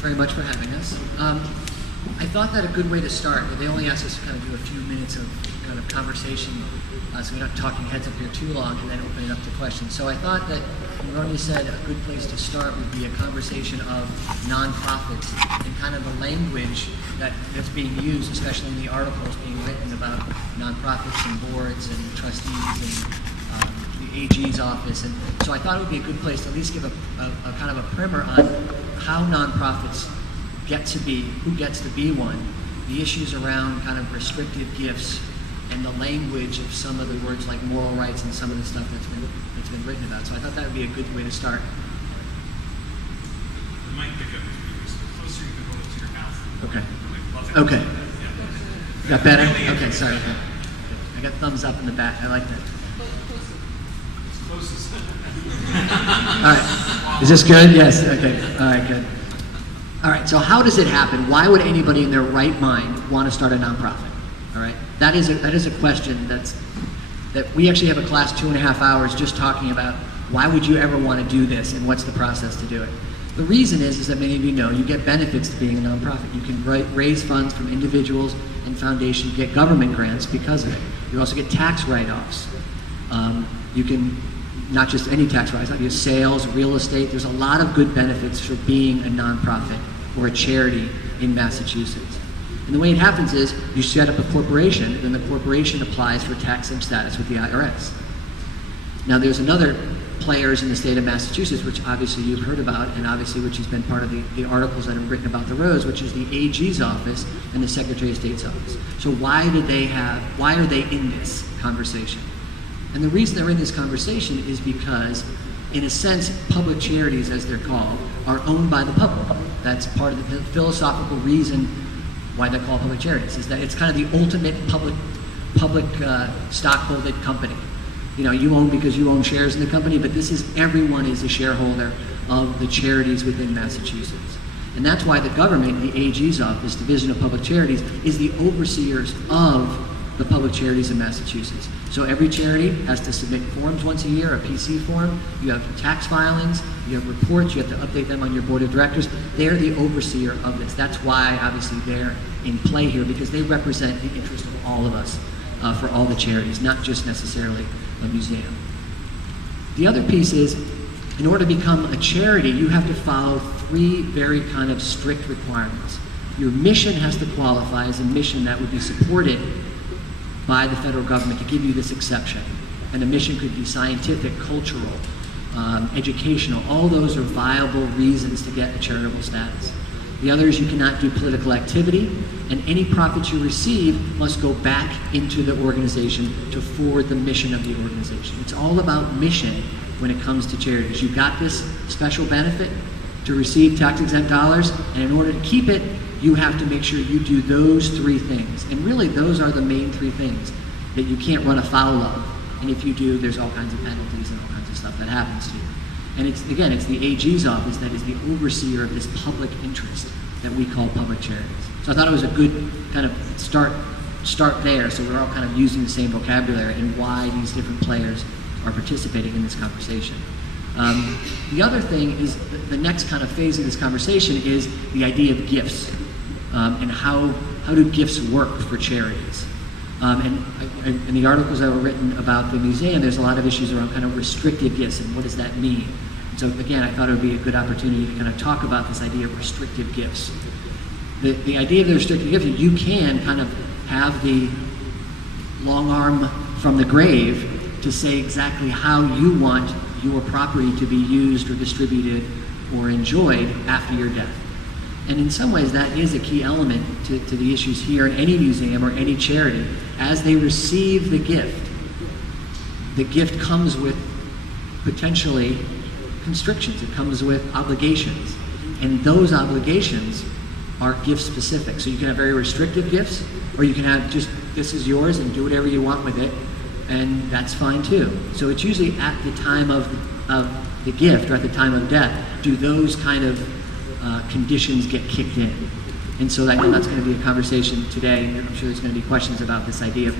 very much for having us. I thought that a good way to start, they only asked us to kind of do a few minutes of kind of conversation, so we're not talking heads up here too long, and then open it up to questions. So I thought that Ronnie said a good place to start would be a conversation of nonprofits and kind of the language that's being used, especially in the articles being written about nonprofits and boards and trustees and the AG's office. And so I thought it would be a good place to at least give a kind of a primer on how nonprofits get to be, who gets to be one, the issues around kind of restrictive gifts, and the language of some of the words like moral rights and some of the stuff that's been written about. So I thought that would be a good way to start. The mic pickup is closer you can hold it to your mouth. Okay. Okay. Okay. Got better? Okay, sorry. I got thumbs up in the back. I like that. It's closest. All right. Is this good? Yes. Okay. All right, good. All right, so how does it happen? Why would anybody in their right mind want to start a nonprofit? All right, that is a question that we actually have a class 2.5 hours just talking about why would you ever want to do this and what's the process to do it. The reason is that many of you know you get benefits to being a nonprofit. You can raise funds from individuals and foundations, get government grants because of it. You also get tax write-offs. You can, not just any tax write-offs, you have sales, real estate. There's a lot of good benefits for being a nonprofit or a charity in Massachusetts. And the way it happens is you set up a corporation, and the corporation applies for tax-exempt status with the IRS. Now there's another players in the state of Massachusetts, which obviously you've heard about, and obviously which has been part of the articles that have written about the Rose, which is the AG's office and the Secretary of State's office. So why are they in this conversation? And the reason they're in this conversation is because, in a sense, public charities, as they're called, are owned by the public. That's part of the philosophical reason why they're called public charities, is that it's kind of the ultimate public stockholded company. You know, you own because you own shares in the company, but everyone is a shareholder of the charities within Massachusetts. And that's why the government, the AG's office, Division of Public Charities, is the overseers of the public charities in Massachusetts. So every charity has to submit forms once a year, a PC form. You have tax filings, you have reports, you have to update them on your board of directors. They're the overseer of this. That's why, obviously, they're in play here, because they represent the interest of all of us for all the charities, not just necessarily a museum. The other piece is, in order to become a charity, you have to follow 3 very kind of strict requirements. Your mission has to qualify as a mission that would be supported by the federal government to give you this exception. And the mission could be scientific, cultural, educational. All those are viable reasons to get a charitable status. The other is you cannot do political activity, and any profits you receive must go back into the organization to forward the mission of the organization. It's all about mission when it comes to charities. You got this special benefit to receive tax-exempt dollars, and in order to keep it, you have to make sure you do those 3 things. And really, those are the main 3 things that you can't run afoul of. And if you do, there's all kinds of penalties and all kinds of stuff that happens to you. And it's the AG's office that is the overseer of this public interest that we call public charities. So I thought it was a good kind of start there, so we're all kind of using the same vocabulary and why these different players are participating in this conversation. The other thing is the next kind of phase of this conversation is the idea of gifts and how do gifts work for charities. And in the articles that were written about the museum, there's a lot of issues around kind of restrictive gifts and what does that mean. So again, I thought it would be a good opportunity to kind of talk about this idea of restrictive gifts. The idea of the restrictive gifts is you can kind of have the long arm from the grave to say exactly how you want your property to be used or distributed or enjoyed after your death. And in some ways, that is a key element to the issues here in any museum or any charity. As they receive the gift comes with potentially constrictions. It comes with obligations. And those obligations are gift specific. So you can have very restrictive gifts, or you can have just, this is yours and do whatever you want with it, and that's fine too. So it's usually at the time of the gift or at the time of death, do those kind of conditions get kicked in. And so I know that's going to be a conversation today. I'm sure there's going to be questions about this idea of